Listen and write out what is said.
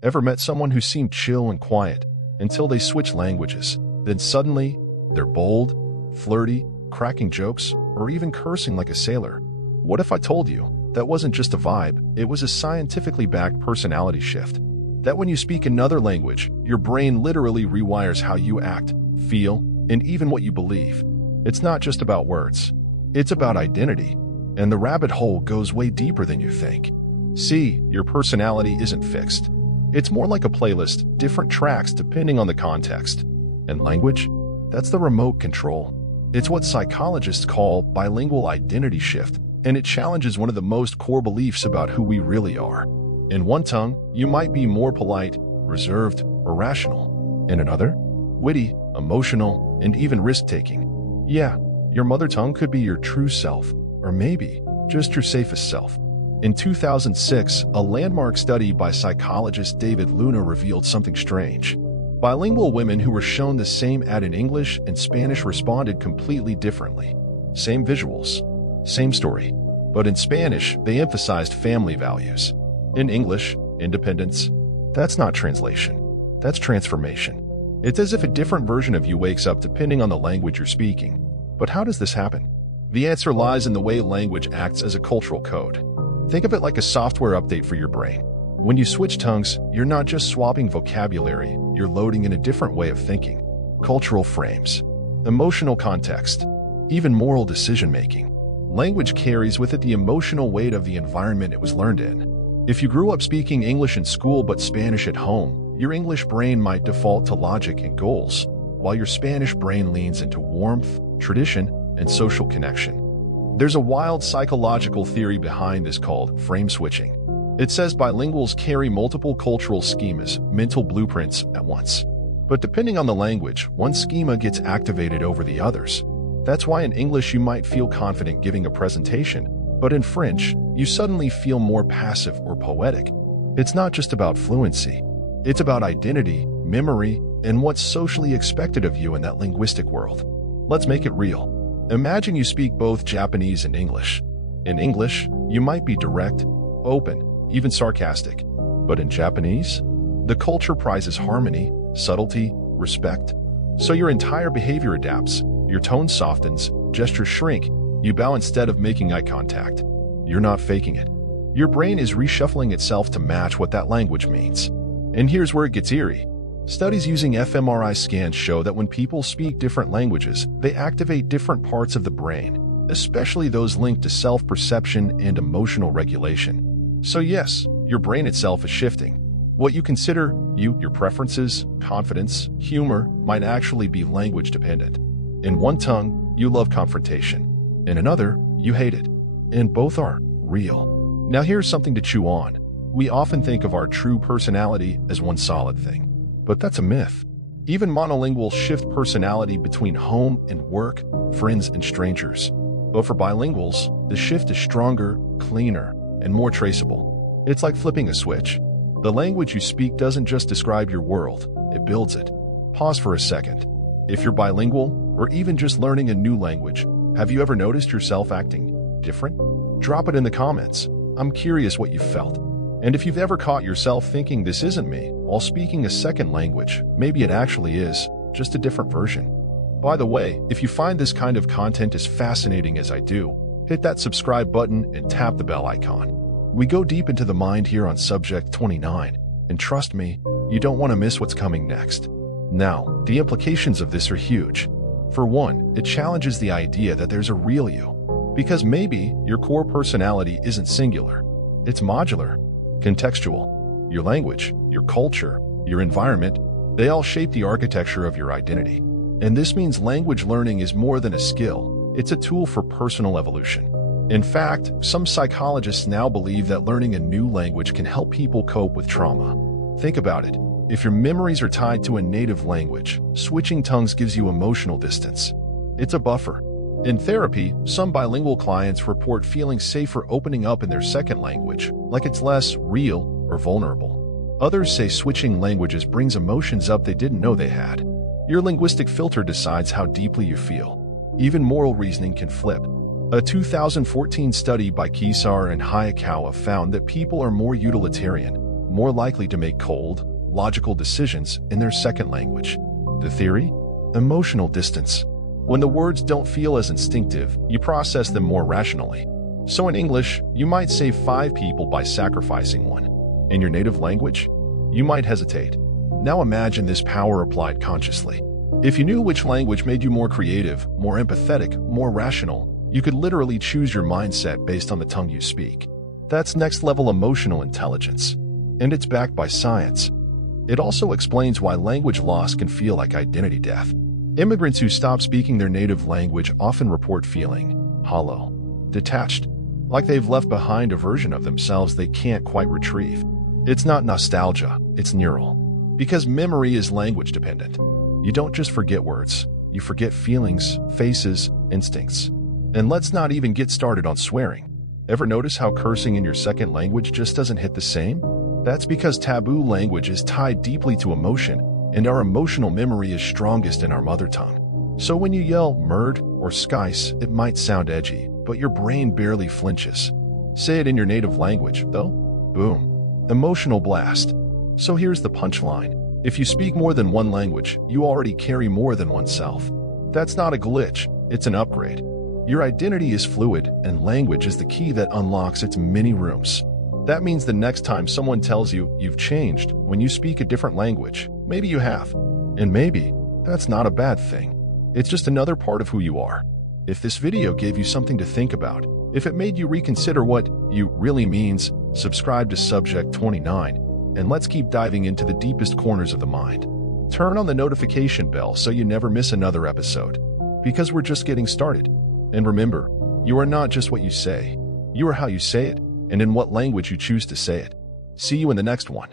Ever met someone who seemed chill and quiet until they switched languages? Then suddenly, they're bold, flirty, cracking jokes, or even cursing like a sailor. What if I told you that wasn't just a vibe, it was a scientifically backed personality shift? That when you speak another language, your brain literally rewires how you act, feel, and even what you believe. It's not just about words. It's about identity. And the rabbit hole goes way deeper than you think. See, your personality isn't fixed. It's more like a playlist, different tracks depending on the context. And language? That's the remote control. It's what psychologists call bilingual identity shift, and it challenges one of the most core beliefs about who we really are. In one tongue, you might be more polite, reserved, or rational. In another, witty, emotional, and even risk-taking. Yeah, your mother tongue could be your true self, or maybe just your safest self. In 2006, a landmark study by psychologist David Luna revealed something strange. Bilingual women who were shown the same ad in English and Spanish responded completely differently. Same visuals, same story. But in Spanish, they emphasized family values. In English, independence. That's not translation. That's transformation. It's as if a different version of you wakes up depending on the language you're speaking. But how does this happen? The answer lies in the way language acts as a cultural code. Think of it like a software update for your brain. When you switch tongues, you're not just swapping vocabulary, you're loading in a different way of thinking. Cultural frames, emotional context, even moral decision-making. Language carries with it the emotional weight of the environment it was learned in. If you grew up speaking English in school but Spanish at home, your English brain might default to logic and goals, while your Spanish brain leans into warmth, tradition, and social connection. There's a wild psychological theory behind this called frame switching. It says bilinguals carry multiple cultural schemas, mental blueprints, at once. But depending on the language, one schema gets activated over the others. That's why in English you might feel confident giving a presentation, but in French, you suddenly feel more passive or poetic. It's not just about fluency. It's about identity, memory, and what's socially expected of you in that linguistic world. Let's make it real. Imagine you speak both Japanese and English. In English, you might be direct, open, even sarcastic. But in Japanese, the culture prizes harmony, subtlety, respect. So your entire behavior adapts. Your tone softens, gestures shrink, you bow instead of making eye contact. You're not faking it. Your brain is reshuffling itself to match what that language means. And here's where it gets eerie. Studies using fMRI scans show that when people speak different languages, they activate different parts of the brain, especially those linked to self-perception and emotional regulation. So yes, your brain itself is shifting. What you consider your preferences, confidence, humor might actually be language dependent. In one tongue, you love confrontation. In another, you hate it. And both are real. Now here's something to chew on. We often think of our true personality as one solid thing. But that's a myth. Even monolinguals shift personality between home and work, friends and strangers. But for bilinguals, the shift is stronger, cleaner, and more traceable. It's like flipping a switch. The language you speak doesn't just describe your world, it builds it. Pause for a second. If you're bilingual, or even just learning a new language, have you ever noticed yourself acting different? Drop it in the comments. I'm curious what you felt. And if you've ever caught yourself thinking this isn't me while speaking a second language, maybe it actually is, just a different version. By the way, if you find this kind of content as fascinating as I do, hit that subscribe button and tap the bell icon. We go deep into the mind here on Subject 29, and trust me, you don't want to miss what's coming next. Now, the implications of this are huge. For one, it challenges the idea that there's a real you. Because maybe your core personality isn't singular. It's modular, contextual. Your language, your culture, your environment, they all shape the architecture of your identity. And this means language learning is more than a skill, it's a tool for personal evolution. In fact, some psychologists now believe that learning a new language can help people cope with trauma. Think about it. If your memories are tied to a native language, switching tongues gives you emotional distance. It's a buffer. In therapy, some bilingual clients report feeling safer opening up in their second language, like it's less real or vulnerable. Others say switching languages brings emotions up they didn't know they had. Your linguistic filter decides how deeply you feel. Even moral reasoning can flip. A 2014 study by Keysar and Hayakawa found that people are more utilitarian, more likely to make cold, logical decisions in their second language. The theory? Emotional distance. When the words don't feel as instinctive, you process them more rationally. So in English, you might save 5 people by sacrificing one. In your native language, you might hesitate. Now imagine this power applied consciously. If you knew which language made you more creative, more empathetic, more rational, you could literally choose your mindset based on the tongue you speak. That's next-level emotional intelligence. And it's backed by science. It also explains why language loss can feel like identity death. Immigrants who stop speaking their native language often report feeling hollow, detached, like they've left behind a version of themselves they can't quite retrieve. It's not nostalgia, it's neural. Because memory is language dependent. You don't just forget words, you forget feelings, faces, instincts. And let's not even get started on swearing. Ever notice how cursing in your second language just doesn't hit the same? That's because taboo language is tied deeply to emotion, and our emotional memory is strongest in our mother tongue. So when you yell merd or skice, it might sound edgy, but your brain barely flinches. Say it in your native language, though. Boom. Emotional blast. So here's the punchline. If you speak more than one language, you already carry more than oneself. That's not a glitch, it's an upgrade. Your identity is fluid, and language is the key that unlocks its many rooms. That means the next time someone tells you you've changed when you speak a different language, maybe you have. And maybe that's not a bad thing. It's just another part of who you are. If this video gave you something to think about, if it made you reconsider what you really means, subscribe to Subject 29, and let's keep diving into the deepest corners of the mind. Turn on the notification bell so you never miss another episode. Because we're just getting started. And remember, you are not just what you say. You are how you say it, and in what language you choose to say it. See you in the next one.